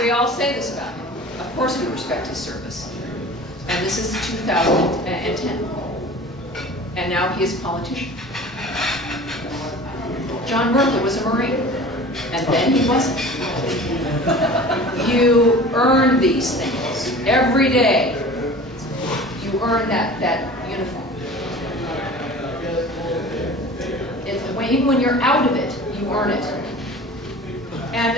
we all say this about him. Of course we respect his service. And this is 2010. And now he is a politician. John Berkeley was a Marine. And then he wasn't. You earn these things. Every day, you earn that uniform. Even when you're out of it, you earn it. And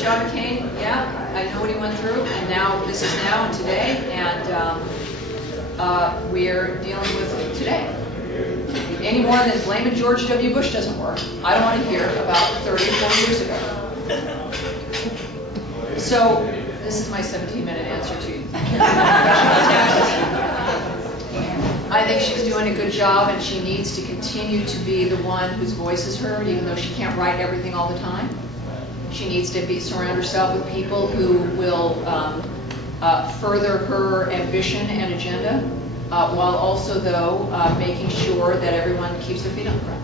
John McCain, yeah, I know what he went through, and now this is now and today, and we're dealing with today. Any more than blaming George W. Bush doesn't work. I don't want to hear about 30 or 40 years ago. So, this is my 17-minute answer to you. I think she's doing a good job, and she needs to continue to be the one whose voice is heard, even though she can't write everything all the time. She needs to surround herself with people who will further her ambition and agenda, while also, though, making sure that everyone keeps their feet on the ground.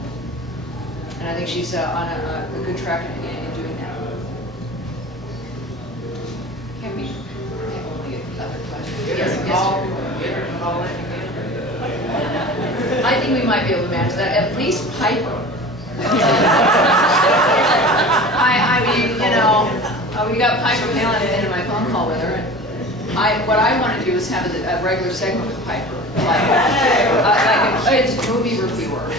And I think she's on a good track in doing that. Can we have only another question? Yes. I think we might be able to manage that. At least Piper. I mean, you know, we got Piper Palin into my phone call with her. And what I want to do is have a regular segment with Piper, like it's a movie reviewer.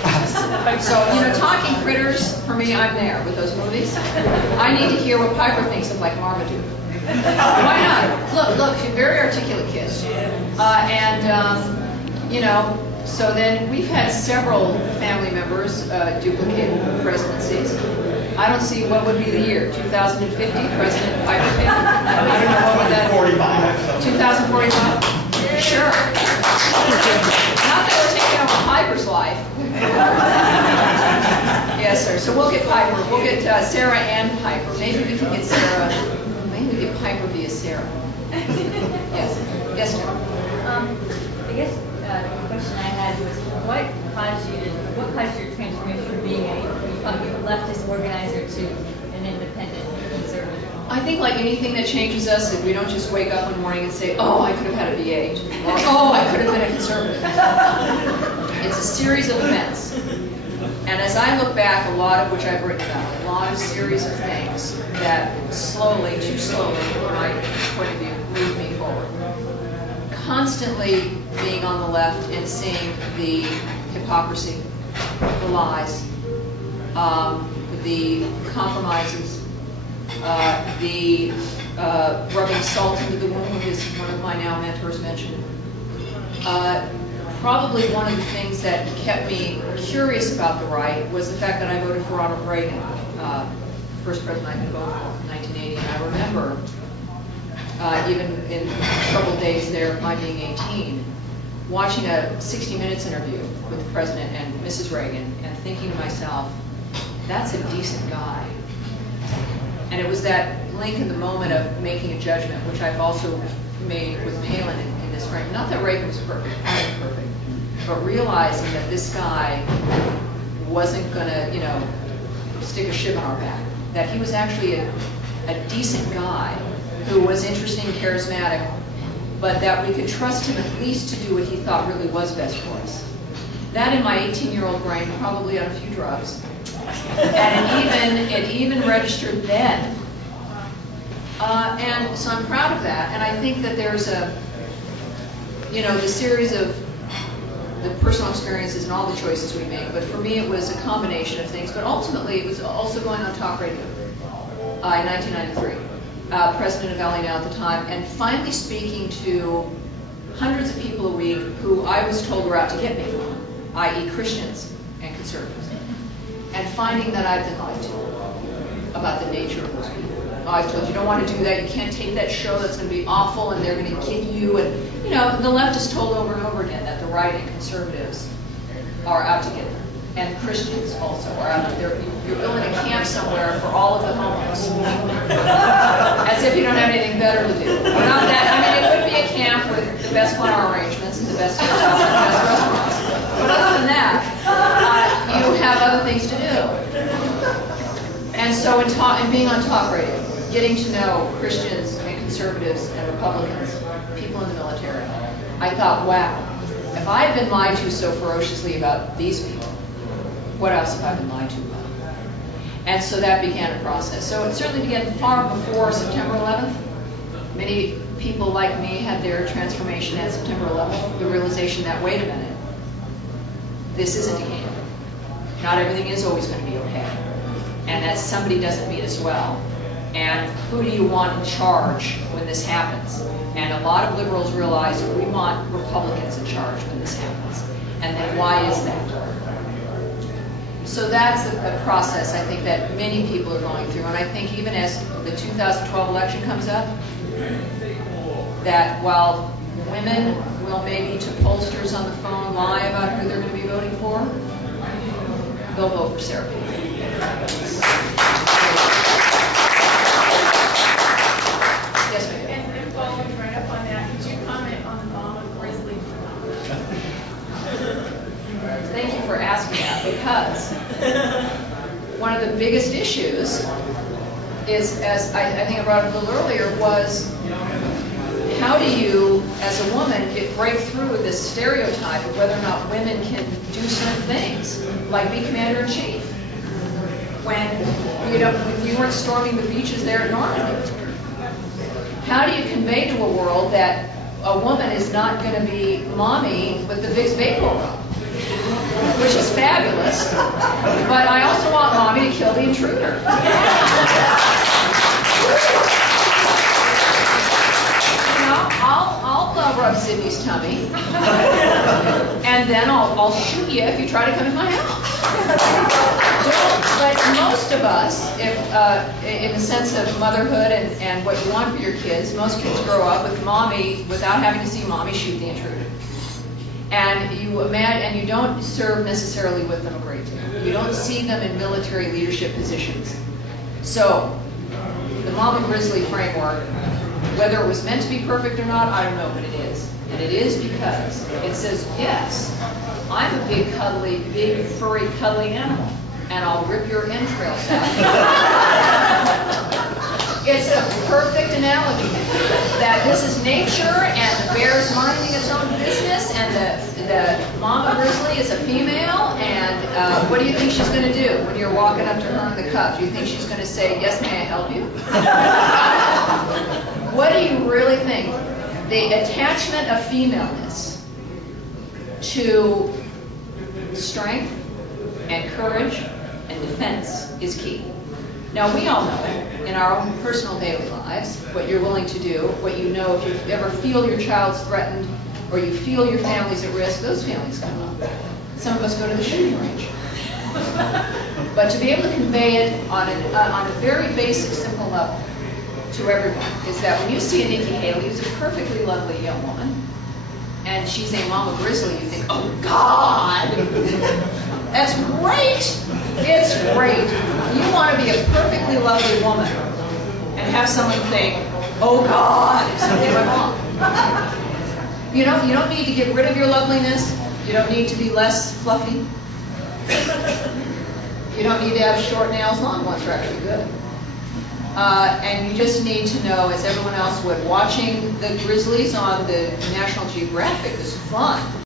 So, you know, Talking Critters, for me, I'm there with those movies. I need to hear what Piper thinks of, like, Marmaduke. Why not? Look, she's a very articulate kid. You know, so then we've had several family members duplicate presidencies. I don't see what would be the year. 2050, President Piper Palin? I don't know what would that be. 2045? Sure. Not that we're taking over Piper's life. Yes, sir. So we'll get Piper. We'll get Sarah and Piper. Maybe we can get Sarah. Maybe we get Piper via Sarah. Yes. Yes, sir. I guess the question I had was, what caused your transformation from being a leftist organizer to an independent conservative? I think, like anything that changes us, that we don't just wake up one morning and say, oh, I could have had a V8, or oh, I could have been a conservative. It's a series of events. And as I look back, a lot of which I've written about, a lot of series of things that slowly, too slowly, from my point of view, moved me forward. Constantly being on the left and seeing the hypocrisy, the lies, the compromises, the rubbing salt into the wound, as one of my now mentors mentioned. Probably one of the things that kept me curious about the right was the fact that I voted for Ronald Reagan, first president I could vote for in 1980. And I remember, even in troubled days there, my being 18, watching a 60 Minutes interview with the president and Mrs. Reagan and thinking to myself, that's a decent guy. And it was that link in the moment of making a judgment, which I've also made with Palin in this frame. Not that Reagan was perfect, perfect, but realizing that this guy wasn't going to, you know, stick a shiv on our back. That he was actually a decent guy who was interesting, charismatic, but that we could trust him at least to do what he thought really was best for us. That in my 18-year-old brain, probably on a few drugs. And it even registered then. And so I'm proud of that. And I think that there's the series of the personal experiences and all the choices we make. But for me, it was a combination of things. But ultimately, it was also going on talk radio in 1993. President of LA Now at the time, and finally speaking to hundreds of people a week who I was told were out to get me, i.e. Christians and conservatives. And finding that I've been lied to about the nature of those people. I was told, you don't want to do that, you can't take that show, that's going to be awful, and they're going to get you. And, you know, the left is told over and over again that the right and conservatives are out to get them. And Christians also are out there. You're building a camp somewhere for all of the homeless. As if you don't have anything better to do. We're not that, I mean, it would be a camp with the best flower arrangements and the best hotels and the best restaurants. But other than that, you have other things to do. And so in being on talk radio, getting to know Christians and conservatives and Republicans, people in the military, I thought, wow, if I've been lied to so ferociously about these people, what else have I been lied to about? And so that began a process. So it certainly began far before September 11th. Many people like me had their transformation at September 11th, the realization that, wait a minute, this isn't a game. Not everything is always going to be okay. And that somebody doesn't mean us well. And who do you want in charge when this happens? And a lot of liberals realize we want Republicans in charge when this happens. And then why is that? So that's a process I think that many people are going through. And I think even as the 2012 election comes up, that while women will maybe to pollsters on the phone lie about who they're going to be voting for, they'll vote for Sarah Palin. Yes, ma'am. And following right up on that, could you comment on the Mama Grizzly phenomenon? Thank you for asking that, because one of the biggest issues is, as I think I brought up a little earlier, was how do you, as a woman, break through this stereotype of whether or not women can do certain things, like be commander-in-chief, when you weren't storming the beaches there at Normandy? How do you convey to a world that a woman is not going to be mommy with the Vicks VapoRub, which is fabulous, but I also want mommy to kill the intruder? I'll rub Sydney's tummy, and then I'll shoot you if you try to come in my house. But most of us, if in the sense of motherhood and what you want for your kids, most kids grow up with mommy without having to see mommy shoot the intruder. And you don't serve necessarily with them a great deal. You don't see them in military leadership positions. So the Mama Grizzly framework, whether it was meant to be perfect or not, I don't know, but it is. And it is because it says, yes, I'm a big, furry, cuddly animal, and I'll rip your entrails out. It's a perfect analogy that this is nature, and the bear's minding its own business, and the Mama Grizzly is a female, and what do you think she's going to do when you're walking up to her in the cub? Do you think she's going to say, yes, may I help you? What do you really think? The attachment of femaleness to strength and courage and defense is key. Now, we all know in our own personal daily lives what you're willing to do, what you know if you ever feel your child's threatened or you feel your family's at risk, those feelings come up. Some of us go to the shooting range. But to be able to convey it on a very basic, simple level to everyone is that when you see a Nikki Haley, who's a perfectly lovely young woman, and she's a Mama Grizzly, you think, oh God, that's great. It's great. You want to be a perfectly lovely woman and have someone think, oh God, if something went wrong. You don't need to get rid of your loveliness. You don't need to be less fluffy. You don't need to have short nails. Long ones are actually good. And you just need to know, as everyone else would, watching the grizzlies on the National Geographic is fun.